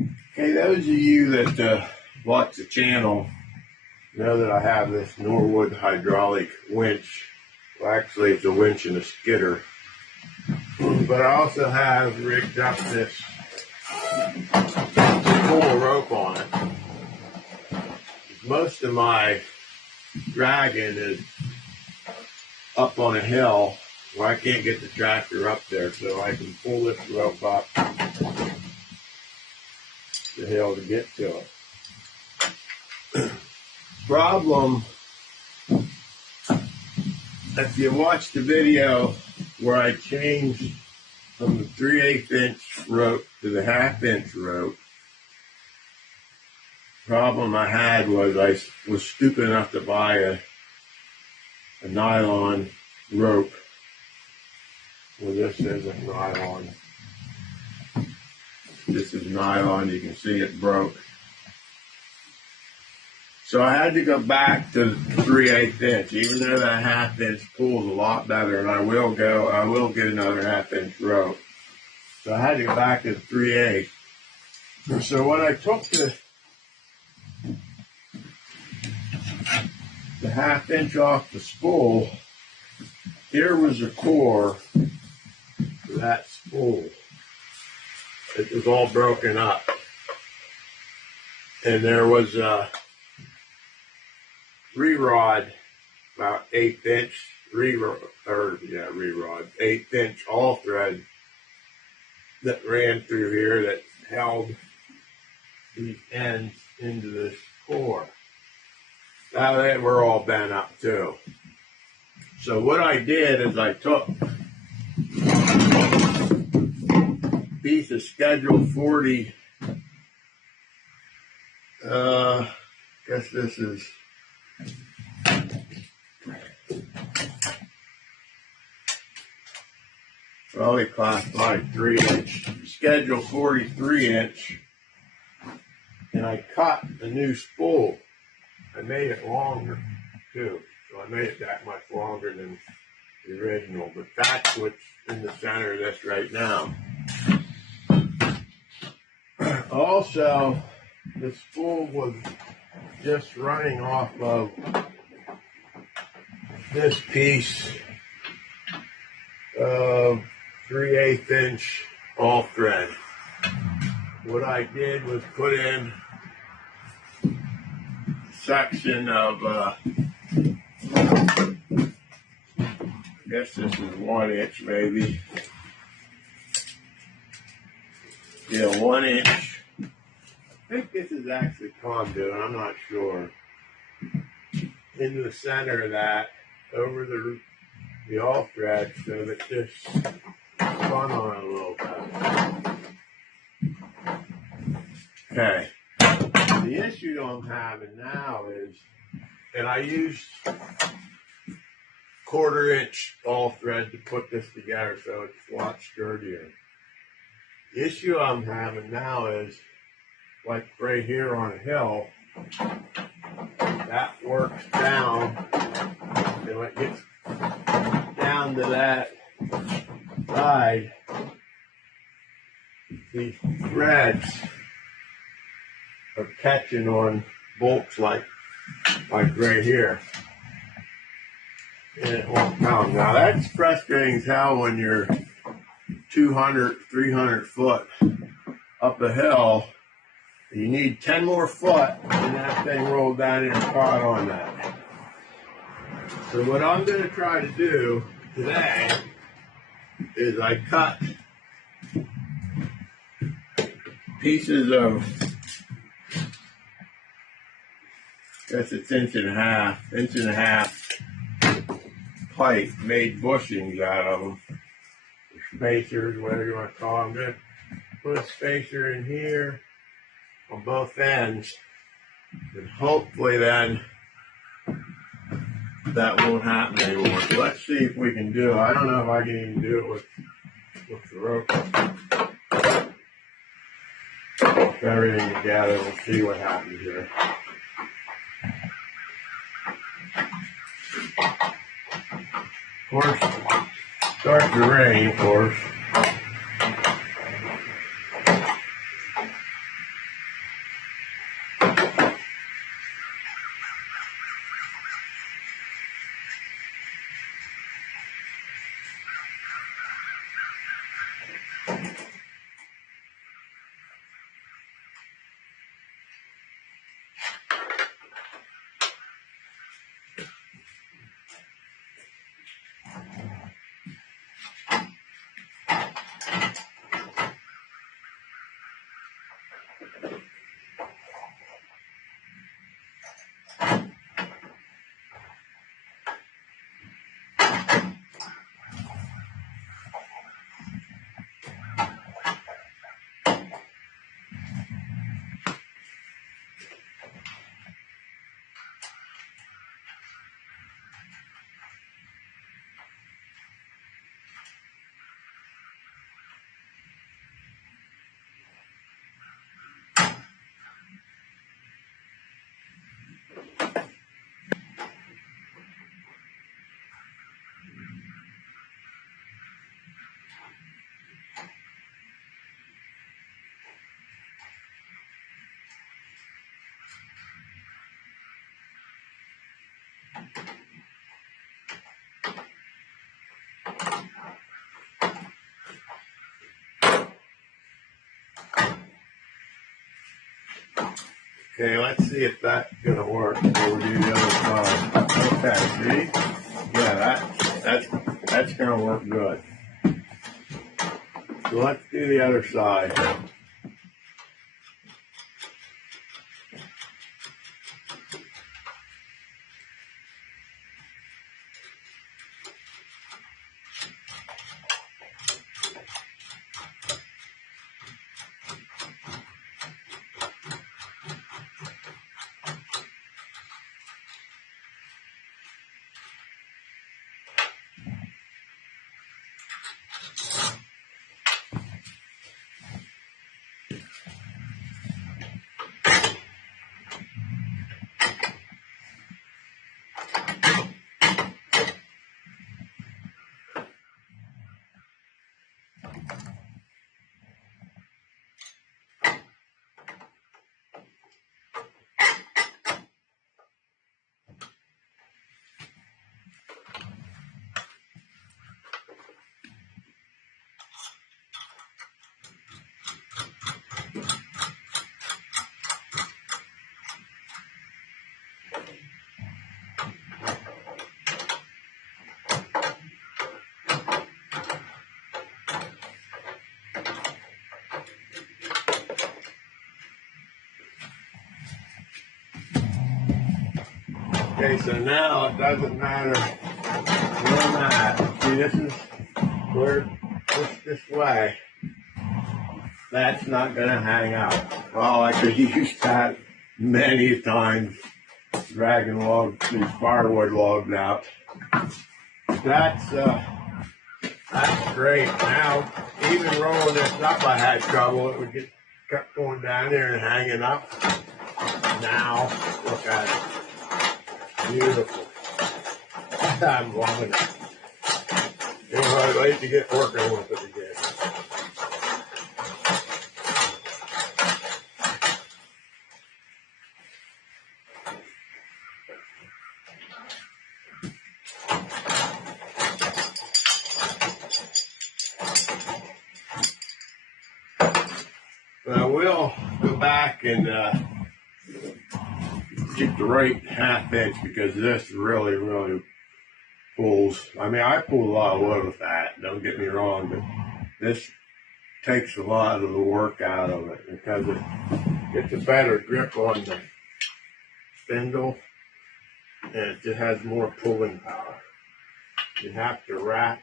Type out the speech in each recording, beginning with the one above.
Okay, those of you that watch the channel know that I have this Norwood hydraulic winch. Well, actually, it's a winch and a skidder. But I also have rigged up this full rope on it. Most of my dragging is up on a hill where I can't get the tractor up there, so I can pull this rope up the hill to get to it. Problem, if you watch the video where I changed from the 3/8 inch rope to the 1/2 inch rope, problem I had was I was stupid enough to buy a nylon rope. Well, this isn't nylon. This is nylon. You can see it broke. So I had to go back to 3/8 inch, even though that 1/2 inch pulls a lot better, and I will get another 1/2 inch rope. So I had to go back to the 3/8. So when I took the 1/2 inch off the spool, here was the core for that spool. It was all broken up. And there was a re-rod, about 1/8 inch re-rod, 1/8 inch all thread that ran through here that held these ends into this core. Now they were all bent up too. So what I did is I took a piece of Schedule 40, guess this is probably classified 3-inch, Schedule 40 3-inch, and I cut a new spool. I made it longer too, so I made it that much longer than the original, but that's what's in the center of this right now. Also, the spool was just running off of this piece of 3/8 inch all thread. What I did was put in a section of, I guess this is 1 inch maybe. Yeah, 1 inch. I think this is actually conduit, I'm not sure. Into the center of that, over the all thread, so that this spun on it a little bit. Okay. The issue I'm having now is, and I used 1/4 inch all thread to put this together so it's a lot sturdier. The issue I'm having now is, like right here on a hill, that works down, and when it gets down to that side, these threads are catching on bolts like right here, and it won't come. Now that's frustrating as hell when you're 200, 300 foot up a hill. You need 10 more foot, and that thing rolled down and caught on that. So what I'm going to try to do today is I cut pieces of, I guess it's 1.5 inch pipe, made bushings out of them, spacers, whatever you want to call them. I'm going to put a spacer in here on both ends, and hopefully then that won't happen anymore. So let's see if we can do it. I don't know if I can even do it with the rope. Put everything together, we'll see what happens here. Of course, it starts to rain, of course. Okay, let's see if that's gonna work. We'll do the other side. Okay, see? Yeah, that's gonna work good. So let's do the other side. Okay, so now it doesn't matter where I'm at. See, this is where this way. That's not gonna hang out. Well, I could use that many times, dragging these firewood logs out. That's great. Now, even rolling this up, I had trouble. It would get kept going down there and hanging up. Now, look at it. Beautiful. I'm loving it. I'd like to get working with it again. But I will go back and get the right half inch because this really, really pulls. I mean, I pull a lot of wood with that, don't get me wrong, but this takes a lot of the work out of it because it gets a better grip on the spindle and it just has more pulling power. You have to wrap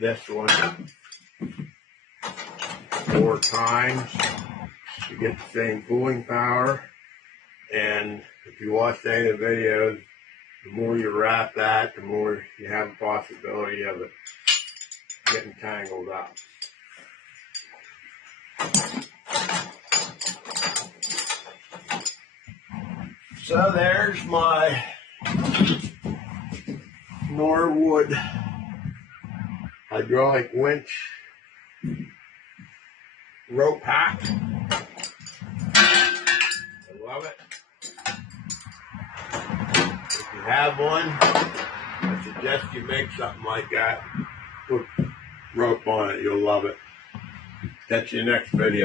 this one 4 times to get the same pulling power. And if you watch any of the videos, the more you wrap that, the more you have a possibility of it getting tangled up. So there's my Norwood hydraulic winch rope hack. I love it. If you have one, I suggest you make something like that. Put rope on it, you'll love it. Catch you next video.